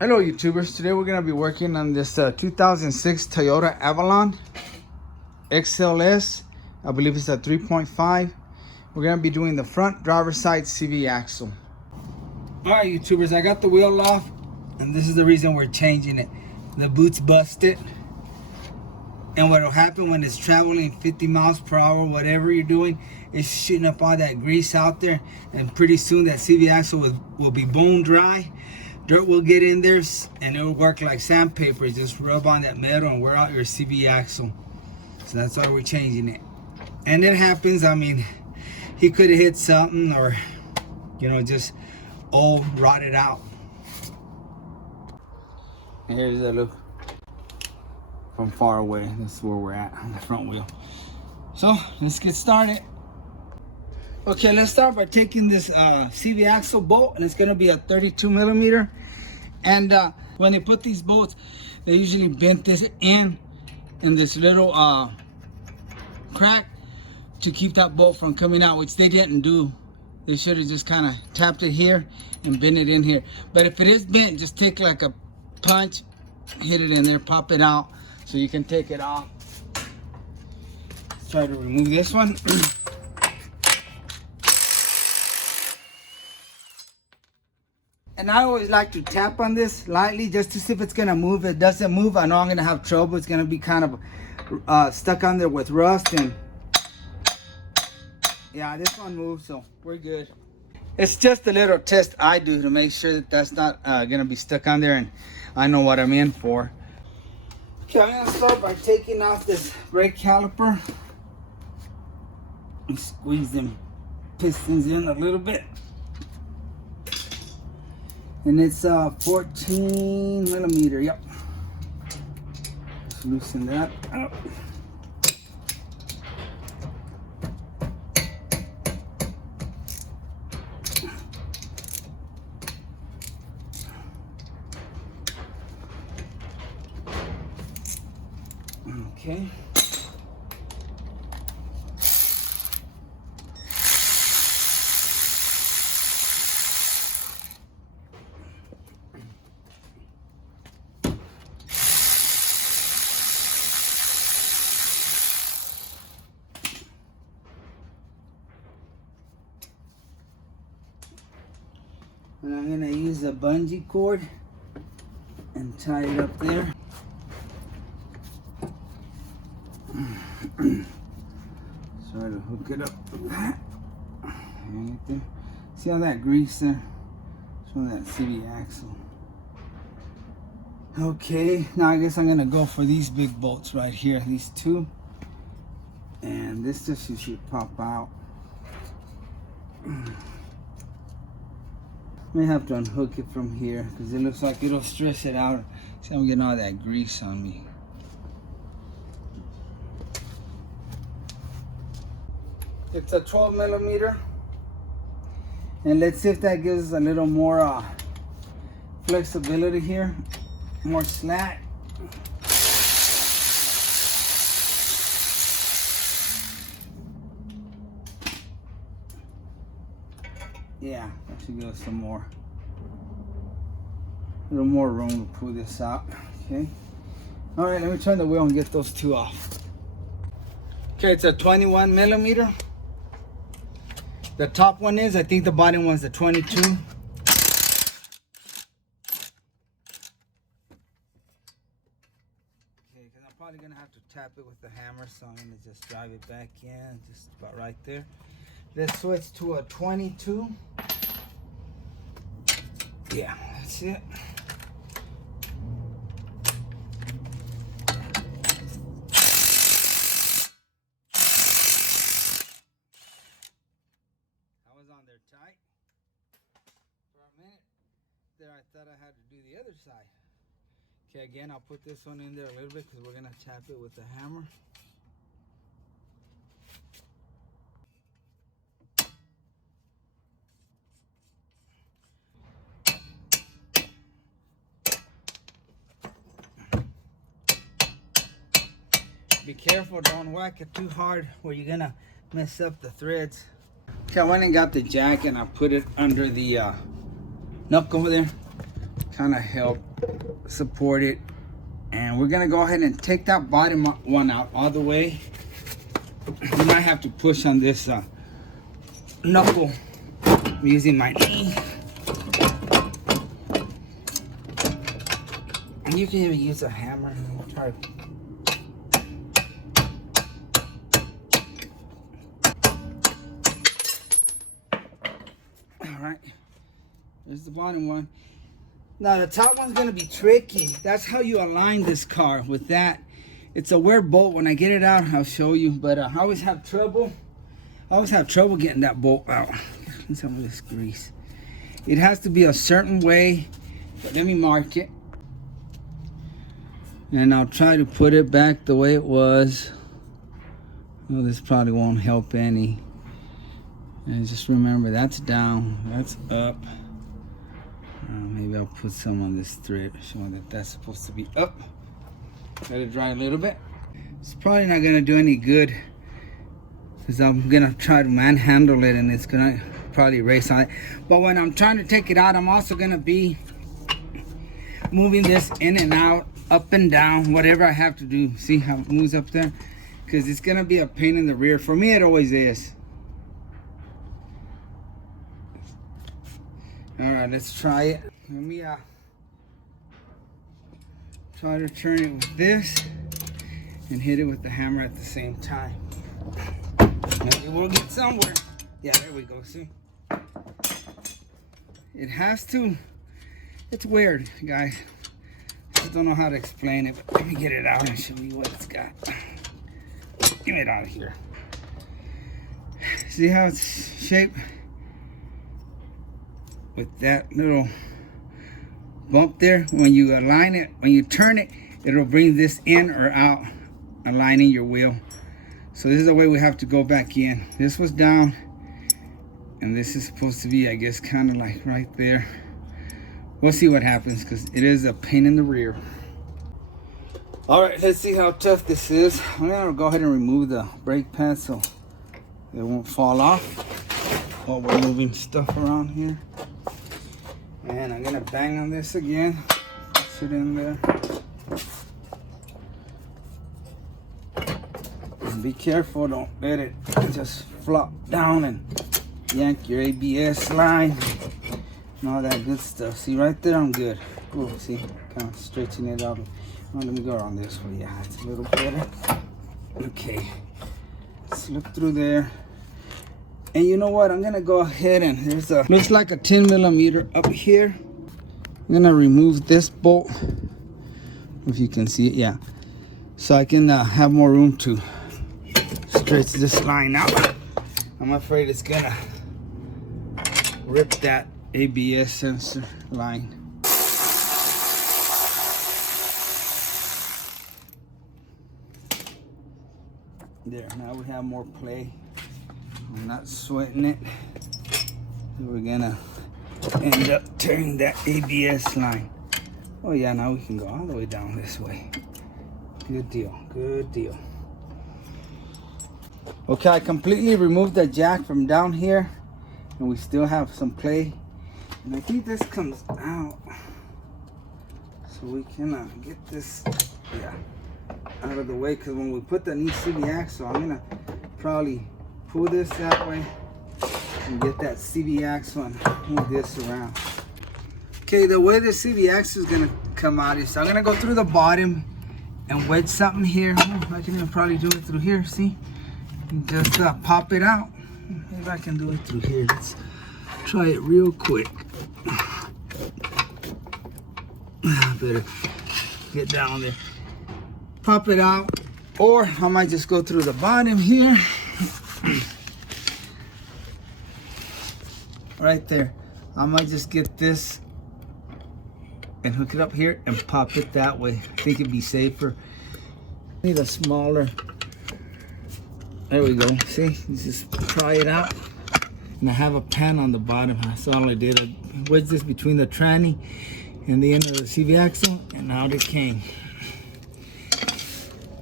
Hello YouTubers, today we're going to be working on this 2006 Toyota Avalon XLS. I believe it's a 3.5. We're going to be doing the front driver's side CV axle. Alright YouTubers, I got the wheel off and this is the reason we're changing it. The boot's busted, and what will happen when it's traveling 50 miles per hour, whatever you're doing, it's shooting up all that grease out there, and pretty soon that CV axle will be bone dry. Dirt will get in there and it will work like sandpaper. Just rub on that metal and wear out your CV axle. So that's why we're changing it. And it happens, I mean, he could have hit something or, you know, just all rotted out. And here's the look from far away. That's where we're at on the front wheel. So let's get started. Okay, let's start by taking this CV axle bolt, and it's gonna be a 32 millimeter. And when they put these bolts, they usually bent this in this little crack to keep that bolt from coming out, which they didn't do. They should have just kind of tapped it here and bent it in here. But if it is bent, just take like a punch, hit it in there, pop it out so you can take it off. Let's try to remove this one. And I always like to tap on this lightly just to see if it's gonna move. If it doesn't move, I know I'm gonna have trouble. It's gonna be kind of stuck on there with rust. And yeah, this one moves, so we're good. It's just a little test I do to make sure that that's not gonna be stuck on there, and I know what I'm in for. Okay, I'm gonna start by taking off this brake caliper and squeeze them pistons in a little bit. And it's 14 millimeter, yep. Just loosen that up. Okay. And I'm gonna use a bungee cord and tie it up there. Try to hook it up with that. Hang it there. See all that grease there? It's from that CV axle. Okay, now I guess I'm gonna go for these big bolts right here, these two. And this just should pop out. May have to unhook it from here because it looks like it'll stress it out. See, I'm getting all that grease on me. It's a 12 millimeter, and let's see if that gives us a little more flexibility here, more slack. Yeah, that should give us some more, a little more room to pull this out. Okay. All right, let me turn the wheel and get those two off. Okay, it's a 21 millimeter. The top one is, I think the bottom one's the 22. Okay, because I'm probably gonna have to tap it with the hammer, so I'm gonna just drive it back in, just about right there. Let's switch to a 22. Yeah, that's it. I was on there tight for a minute. There, I thought I had to do the other side. Okay, again, I'll put this one in there a little bit because we're gonna tap it with the hammer. Be careful, don't whack it too hard where you're gonna mess up the threads. Okay, I went and got the jack and I put it under the knuckle there. kind of help support it. And we're gonna go ahead and take that bottom one out all the way. You might have to push on this knuckle. I'm using my knee. And you can even use a hammer. Try. Alright. There's the bottom one. Now the top one's gonna be tricky. That's how you align this car with that. It's a weird bolt. When I get it out, I'll show you. But I always have trouble. Getting that bolt out. Some of this grease. It has to be a certain way. But let me mark it. And I'll try to put it back the way it was. Oh, this probably won't help any. And just remember, that's down, that's up. Maybe I'll put some on this thread, showing that that's supposed to be up. Let it dry a little bit. It's probably not gonna do any good, because I'm gonna try to manhandle it and it's gonna probably erase on it. But when I'm trying to take it out, I'm also gonna be moving this in and out, up and down, whatever I have to do. See how it moves up there? Because it's gonna be a pain in the rear. For me, it always is. All right, let's try it. Let me try to turn it with this and hit it with the hammer at the same time. Maybe we'll get somewhere. Yeah, there we go, see? It has to, it's weird, guys. I just don't know how to explain it, but let me get it out and show you what it's got. Get it out of here. See how it's shaped? With that little bump there, when you align it, when you turn it, it'll bring this in or out, aligning your wheel. So this is the way we have to go back in. This was down, and this is supposed to be, I guess, kind of like right there. We'll see what happens, because it is a pain in the rear. All right, let's see how tough this is. I'm gonna go ahead and remove the brake pad so it won't fall off while we're moving stuff around here. And I'm gonna bang on this again. Push it in there. And be careful, don't let it just flop down and yank your ABS line and all that good stuff. See right there, I'm good. Cool, see, kind of stretching it out. Well, let me go around this way. Yeah, it's a little better. Okay, let's look through there. And you know what? I'm gonna go ahead and there's a, looks like a 10 millimeter up here. I'm gonna remove this bolt. If you can see it, yeah. So I can have more room to stretch this line out. I'm afraid it's gonna rip that ABS sensor line. There, now we have more play. I'm not sweating it. We're gonna end up tearing that ABS line. Oh yeah, now we can go all the way down this way. Good deal, good deal. Okay, I completely removed the jack from down here, and we still have some play. And I think this comes out, so we can get this, yeah, out of the way. Because when we put the new CV axle, I'm gonna probably pull this that way and get that CV axle and move this around. Okay, the way the CV axle is gonna come out is I'm gonna go through the bottom and wedge something here. Oh, I can even probably do it through here, see? And just pop it out. Maybe I can do it through here. Let's try it real quick. I better get down there. Pop it out. Or I might just go through the bottom here. Right there. I might just get this and hook it up here and pop it that way. I think it'd be safer. Need a smaller. There we go. See, you just try it out. And I have a pan on the bottom. That's all I did. I wedged this between the tranny and the end of the CV axle, and out it came.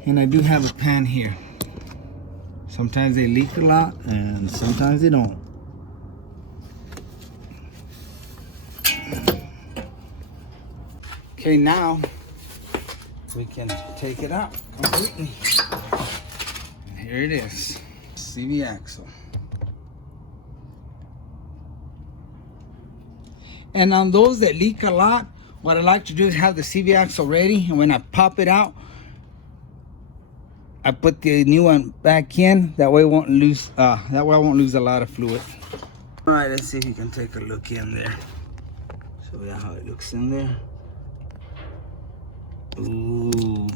And I do have a pan here. Sometimes they leak a lot, and sometimes they don't. Okay, now we can take it out completely. And here it is, CV axle. And on those that leak a lot, what I like to do is have the CV axle ready, and when I pop it out, I put the new one back in. That way I won't lose a lot of fluid. All right, let's see if you can take a look in there. Show you how it looks in there. Ooh.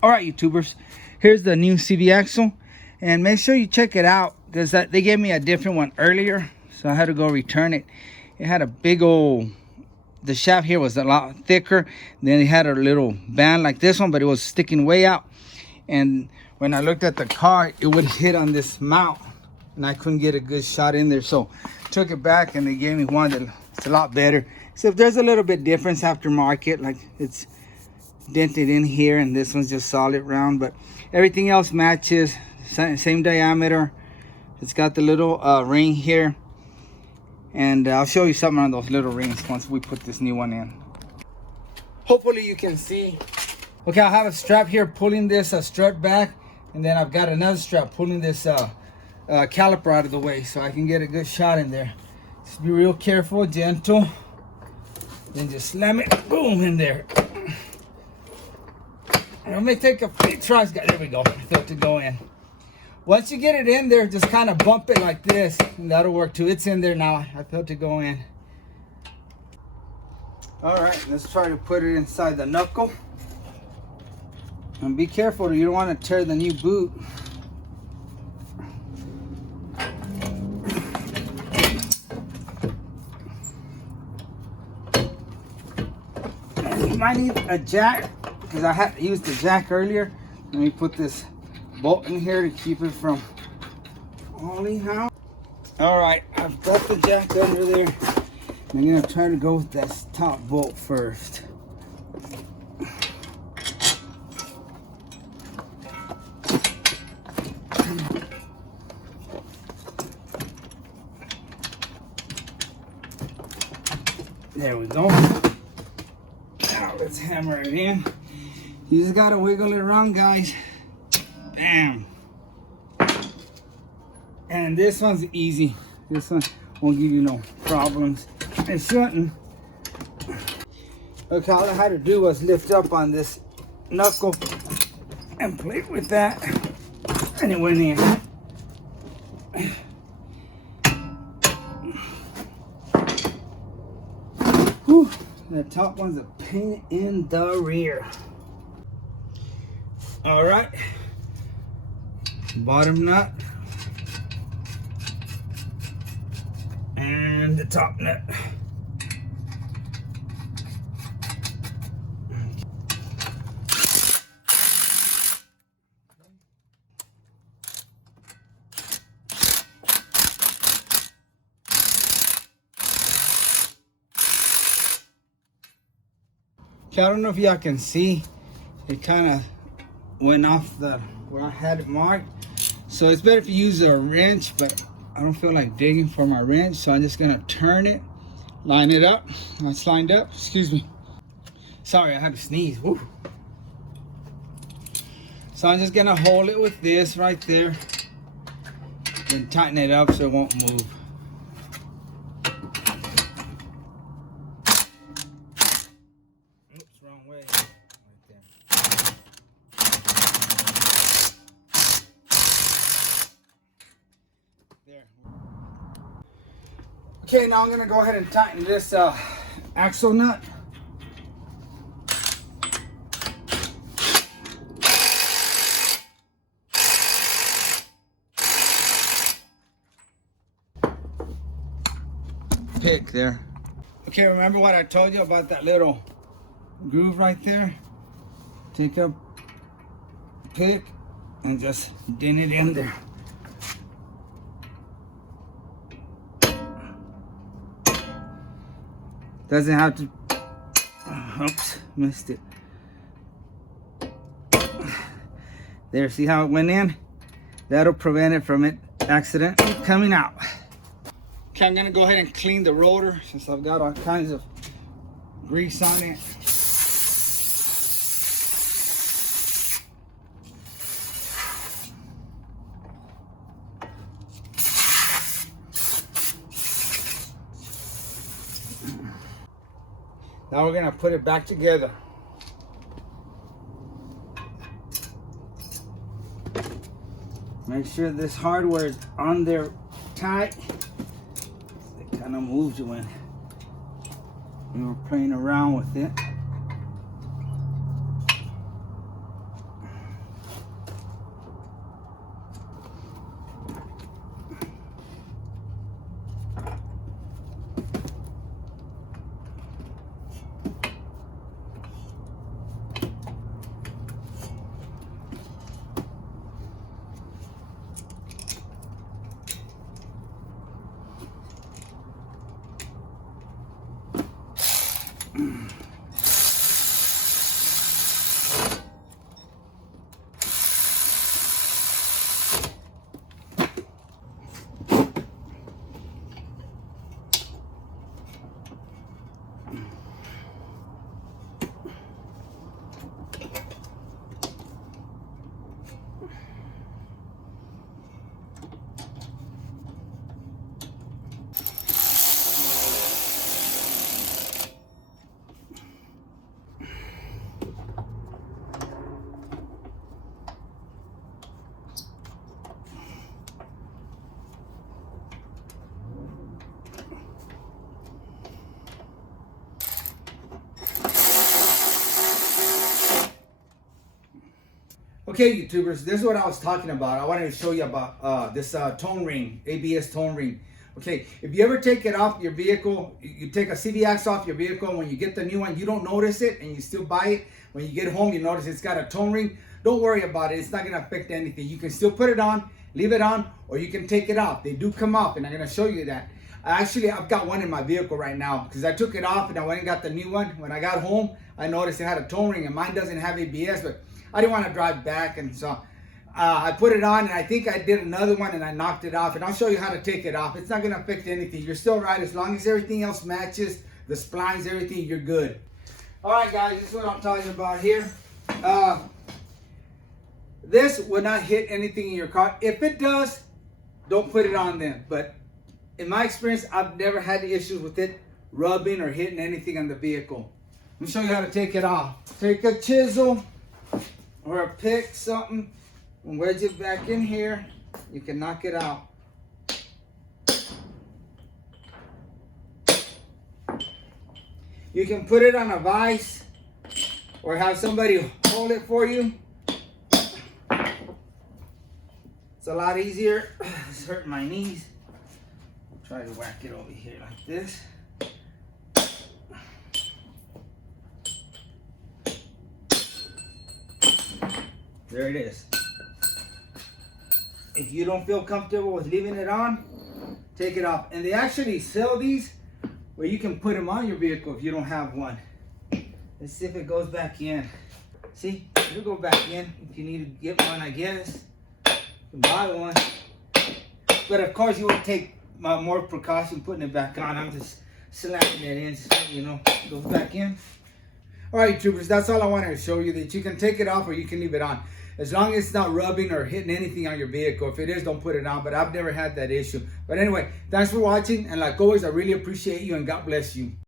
All right, YouTubers, here's the new CV axle, and make sure you check it out because they gave me a different one earlier, so I had to go return it. It had a big old, the shaft here was a lot thicker. Then it had a little band like this one, but it was sticking way out. And when I looked at the car, it would hit on this mount, and I couldn't get a good shot in there. So took it back, and they gave me one that's a lot better. Except there's a little bit difference aftermarket, like it's dented in here, and this one's just solid round. But everything else matches, same diameter. It's got the little ring here, and I'll show you something on those little rings once we put this new one in. Hopefully you can see. Okay, I have a strap here pulling this strut back, and then I've got another strap pulling this caliper out of the way so I can get a good shot in there. Just be real careful, gentle, then just slam it, boom, in there. And it may take a few tries. There we go, I felt it go in. Once you get it in there, just kind of bump it like this, and that'll work too. It's in there now, I felt it go in. All right, let's try to put it inside the knuckle. And be careful, you don't want to tear the new boot. And you might need a jack, because I had to use the jack earlier. Let me put this bolt in here to keep it from falling out. All right, I've got the jack under there. I'm gonna try to go with this top bolt first. There we go. Now let's hammer it in. You just gotta wiggle it around, guys. Bam. And this one's easy. This one won't give you no problems. It shouldn't. Okay, all I had to do was lift up on this knuckle and play with that, and it went in. Whew, the top one's a pain in the rear. All right, bottom nut and the top nut. Okay, I don't know if y'all can see, it kind of went off where I had it marked. So it's better if you use a wrench, but I don't feel like digging for my wrench, so I'm just gonna turn it, line it up. That's lined up, excuse me. Sorry, I had to sneeze. Woo. So I'm just gonna hold it with this right there, and tighten it up so it won't move. Oops, wrong way. Right there. There. Okay, now I'm gonna go ahead and tighten this axle nut. Pick there. Okay, remember what I told you about that little groove right there? Take a pick and just dent it in there. Doesn't have to, oops, missed it. There, see how it went in? That'll prevent it from accidentally coming out. Okay, I'm gonna go ahead and clean the rotor since I've got all kinds of grease on it. Now we're gonna put it back together. Make sure this hardware is on there tight. It kind of moves when we were playing around with it. Okay, YouTubers, this is what I was talking about. I wanted to show you about this tone ring, ABS tone ring. Okay, if you ever take it off your vehicle, you take a CVX off your vehicle, and when you get the new one, you don't notice it, and you still buy it. When you get home, you notice it's got a tone ring. Don't worry about it. It's not going to affect anything. You can still put it on, leave it on, or you can take it off. They do come off, and I'm going to show you that. Actually, I've got one in my vehicle right now because I took it off, and I went and got the new one. When I got home, I noticed it had a tone ring, and mine doesn't have ABS, but I didn't want to drive back, and so I put it on, and I think I did another one, and I knocked it off, and I'll show you how to take it off. It's not going to affect anything. You're still right. As long as everything else matches, the splines, everything, you're good. All right, guys, this is what I'm talking about here. This will not hit anything in your car. If it does, don't put it on then. But in my experience, I've never had issues with it rubbing or hitting anything on the vehicle. Let me show you how to take it off. Take a chisel or a pick, something, and wedge it back in here. You can knock it out. You can put it on a vise or have somebody hold it for you. It's a lot easier. It's hurting my knees. I'll try to whack it over here like this. There it is. If you don't feel comfortable with leaving it on, take it off. And they actually sell these where you can put them on your vehicle if you don't have one. Let's see if it goes back in. See, it'll go back in if you need to get one, I guess. You can buy one. But of course, you would take more precaution putting it back on. I'm just slapping it in, so, you know, it goes back in. All right, YouTubers, that's all I wanted to show you, that you can take it off or you can leave it on. As long as it's not rubbing or hitting anything on your vehicle. If it is, don't put it on, but I've never had that issue. But anyway, thanks for watching, and like always, I really appreciate you, and God bless you.